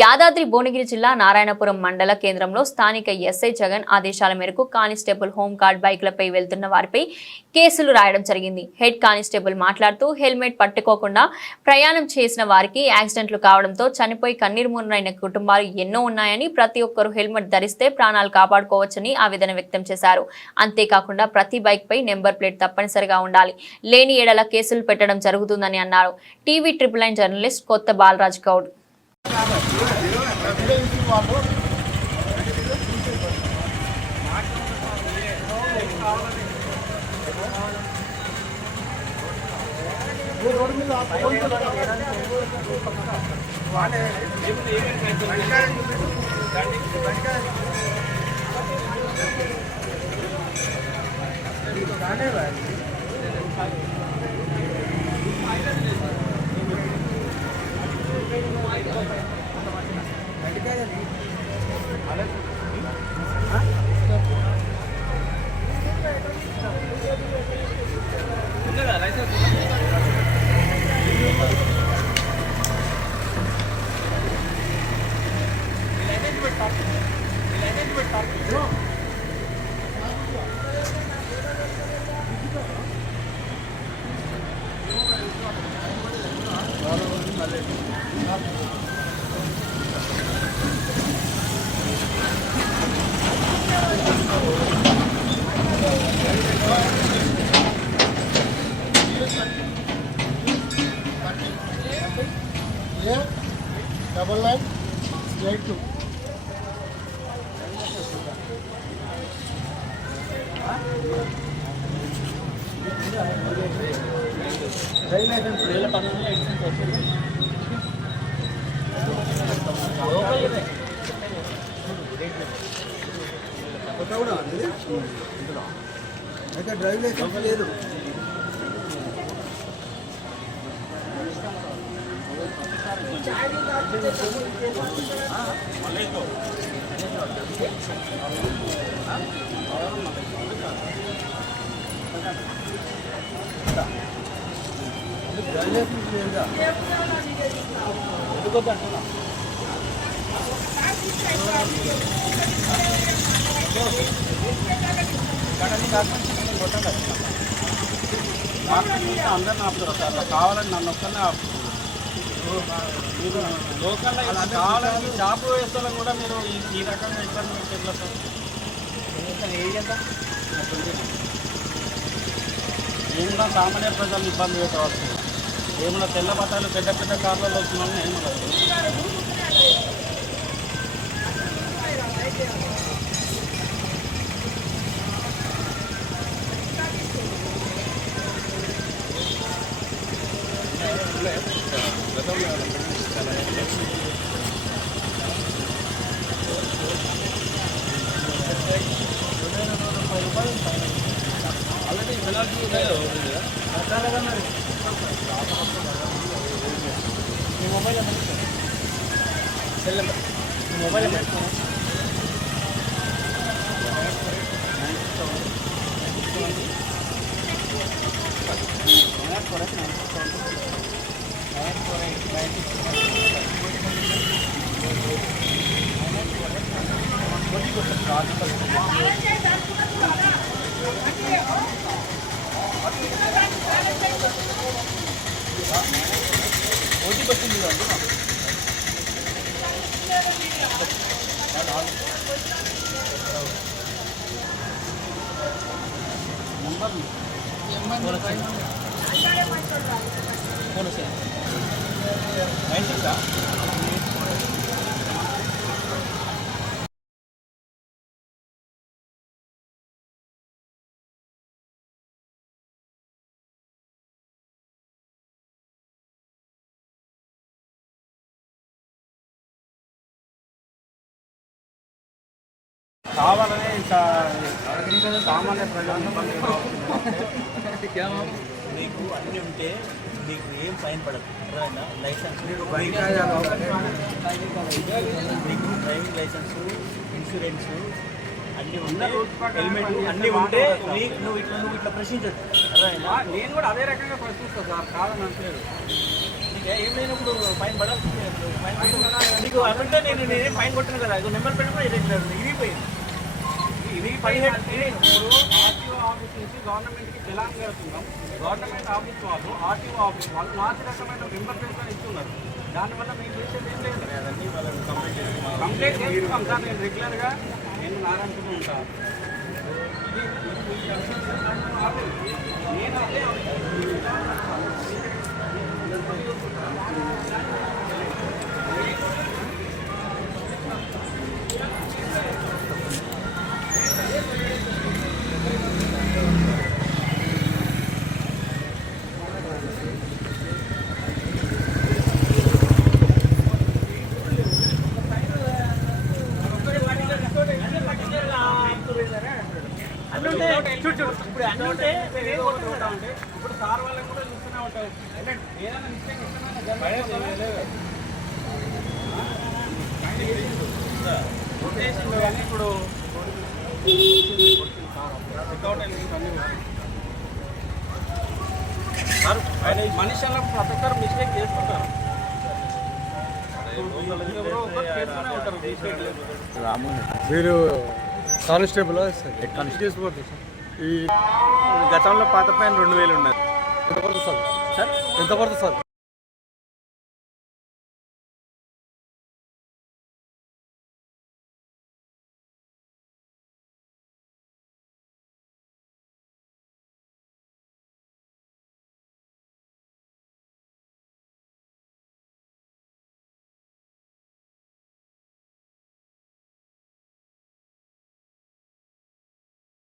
యాదాద్రి భువనగిరి జిల్లా నారాయణపురం మండల కేంద్రంలో స్థానిక ఎస్ఐ జగన్ ఆదేశాల మేరకు కానిస్టేబుల్ హోంగార్డ్ బైక్లపై వెళ్తున్న వారిపై కేసులు రాయడం జరిగింది. హెడ్ కానిస్టేబుల్ మాట్లాడుతూ హెల్మెట్ పట్టుకోకుండా ప్రయాణం చేసిన వారికి యాక్సిడెంట్లు కావడంతో చనిపోయి కన్నీరుమున్నైన కుటుంబాలు ఎన్నో ఉన్నాయని, ప్రతి ఒక్కరూ హెల్మెట్ ధరిస్తే ప్రాణాలు కాపాడుకోవచ్చని ఆవేదన వ్యక్తం చేశారు. అంతేకాకుండా ప్రతి బైక్ పై నెంబర్ ప్లేట్ తప్పనిసరిగా ఉండాలి, లేని ఏడల కేసులు పెట్టడం జరుగుతుందని అన్నారు. TV 999 journalist Kotha Balaraj Goud. Double line, straight to. అయితే డ్రైవ్ లైసెన్స్ లేదు. అందరిని ఆపుతారు సార్, కావాలని నన్ను ఒక్కనే ఆపుతారు. లోకల్లో కావాలని షాపు వేస్తాను కూడా మీరు ఈ రకంగా ఇబ్బంది ఎట్లా సార్? ఏమన్నా సామాన్య ప్రజలు ఇబ్బంది పెట్టవచ్చు. ఏమన్నా తెల్ల బట్టాలు పెద్ద పెద్ద కార్లలో వస్తున్నామని ఏమన్నా ఆల్రెడీ పెనాల్టీ మరి మీ మొబైల్ సెల్ నెంబర్ మీ మొబైల్ ఓటీపీ వచ్చింది కావాలనే సామాన్య ప్రజలను మీకు అన్నీ ఉంటే మీకు ఏం ఫైన్ పడదు. లైసెన్స్ మీకు డ్రైవింగ్ లైసెన్సు, ఇన్సూరెన్సు అన్నీ ఉంటే, హెల్మెట్ అన్నీ ఉంటే నువ్వు ఇట్లా ప్రశ్నించచ్చు. నేను కూడా అదే రకంగా ప్రశ్నిస్తాను సార్, కాదని అంటలేదు. నీకు ఏం లేనప్పుడు ఫైన్ పడాల్సిందే. నీకు అంటే నేనేం ఫైన్ కొట్టాను కదా, నెంబర్ పెట్టడం ఇరెగ్యులర్ ఇరిగిపోయింది. ఇది 17 ఇప్పుడు ఆర్టీఓ ఆఫీస్ నుంచి గవర్నమెంట్కి తెలంగాణ వెళ్తున్నాం. గవర్నమెంట్ ఆఫీస్ వాళ్ళు ఆర్టీఓ ఆఫీస్ వాళ్ళు నాసి రకమైన మెంబర్ ప్లేస్ ఇస్తున్నారు. దానివల్ల మేము చేసేది ఏం లేదు. కంప్లైంట్ చేస్తున్నాం సార్. నేను రెగ్యులర్గా నేను నారాయణపూర్ ఉంటాను. నేనైతే ఇప్పుడు సార్ వాళ్ళకి కూడా చూస్తూనే ఉంటారు. ఏదైనా మిస్టేక్ కానీ ఇప్పుడు సార్ మనిషి అలా ప్రతి ఒక్కరు మిస్టేక్ చేస్తుంటారు. ఎవరో ఒకరు చేస్తూనే ఉంటారు మిస్టేక్. మీరు కానిస్టేబుల్ చేసుకోవద్దు సార్. ఈ గతంలో పాత పైన 2000 ఉన్నది. ఎంత పడుతుంది సార్? సార్ ఎంత పడుతుంది సార్?